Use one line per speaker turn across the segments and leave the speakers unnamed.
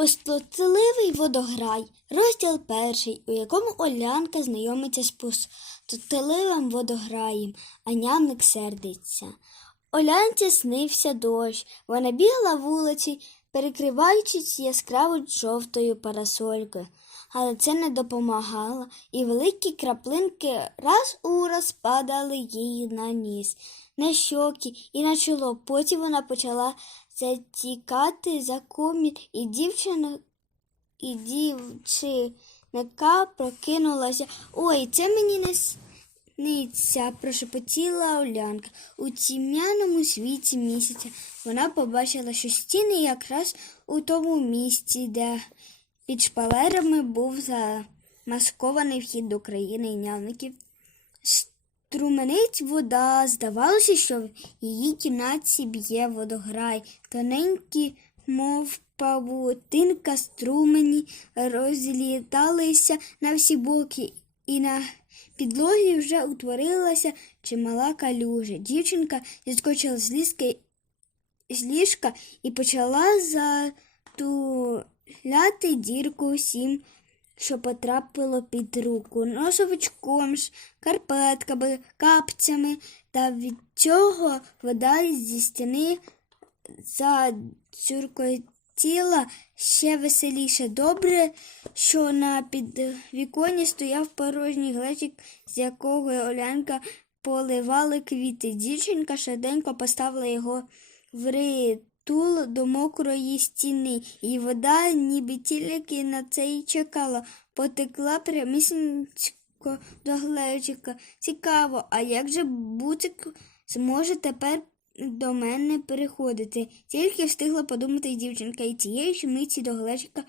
Пустотливий водограй, розділ перший, у якому Олянка знайомиться з пустотливим водограєм, а нямник сердиться. Олянці снився дощ, вона бігла вулиці, перекриваючись яскраво жовтою парасолькою. Але це не допомагало, і великі краплинки раз у раз падали їй на ніс, на щоки і на чоло. Потім вона почала затікати за комір, і дівчина і дівчинка прокинулася. Ой, це мені не сниться, прошепотіла Олянка. У тім'яному світі місяця вона побачила, що стіни якраз у тому місці, де під шпалерами був замаскований вхід до країни нявників. Струменить вода, здавалося, що в її кімнаті б'є водограй. Тоненькі, мов павутинка, струмені розліталися на всі боки, і на підлозі вже утворилася чимала калюжа. Дівчинка зіскочила з ліжка, з ліжка і почала затуляти дірку всім, що потрапило під руку, носовичком, шкарпетками, капцями, та від цього вода зі стіни зацюркотіла ще веселіше. Добре, що на підвіконні стояв порожній глечик, з якого Олянка поливали квіти. Дівчинка швиденько поставила його в ритул до мокрої стіни, і вода, ніби тільки на це й чекала, потекла прямісінько до глечика. Цікаво, а як же буцик зможе тепер до мене переходити? Тільки встигла подумати дівчинка, і цієї ж миті до глечика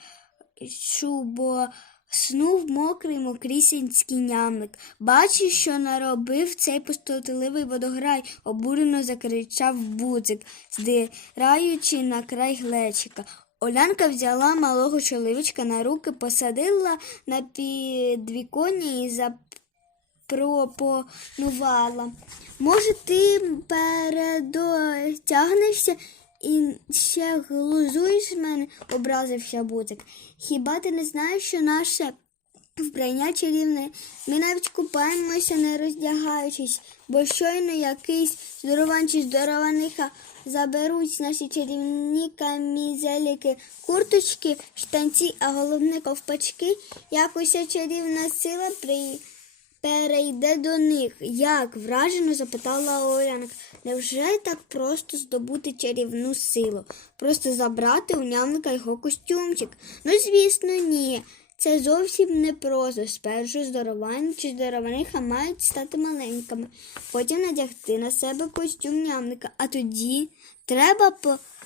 шубоснув мокрий мокрісінський нямник. Бачиш, що наробив цей пустотливий водограй, обурено закричав буцик, здираючи на край глечика. Олянка взяла малого чоловічка на руки, посадила на підвіконня і запропонувала. Може, ти передотягнешся і ще глузуєш мене, образився Буцик. Хіба ти не знаєш, що наше вбрання чарівне? Ми навіть купаємося, не роздягаючись, бо щойно якийсь здорованч чи здорованиха заберуть наші чарівні камізеліки, курточки, штанці, а головне ковпачки, якось чарівна сила при... перейде до них. Як? вражено запитала Олянка. Невже так просто здобути чарівну силу? Просто забрати у нявника його костюмчик? Ну, звісно, ні. Це зовсім не просто. Спершу здоровані чи здорованиха мають стати маленькими, потім надягти на себе костюм нявника, а тоді треба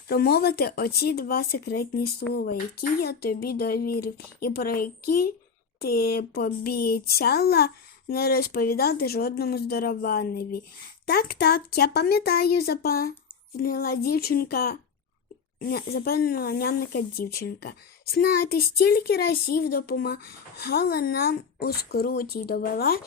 промовити оці два секретні слова, які я тобі довірив, і про які ти пообіцяла не розповідати жодному здорованеві. Так, так, я пам'ятаю, запевнила дівчинка, запевнила нямника дівчинка. Знаєте, стільки разів допомагала нам у скруті й довела,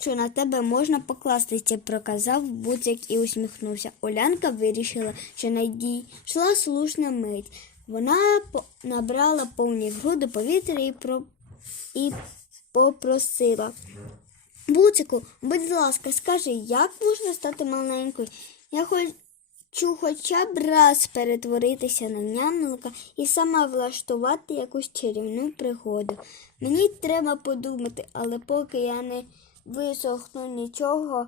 що на тебе можна покластися, проказав Буцик і усміхнувся. Олянка вирішила, що надійшла слушна мить. Вона набрала повні груди повітря і, про... і попросила. Буцику, будь ласка, скажи, як можна стати маленькою? Я хочу хоча б раз перетворитися на нямлика і сама влаштувати якусь чарівну пригоду. Мені треба подумати, але поки я не висохну нічого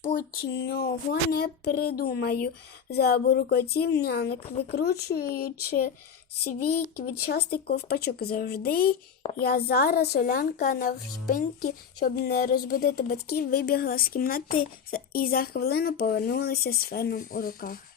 путнього не придумаю, забуркотів нянок, викручуючи свій квітчастий ковпачок. Завжди я зараз Олянка спинці, щоб не розбудити батьків, вибігла з кімнати і за хвилину повернулася з феном у руках.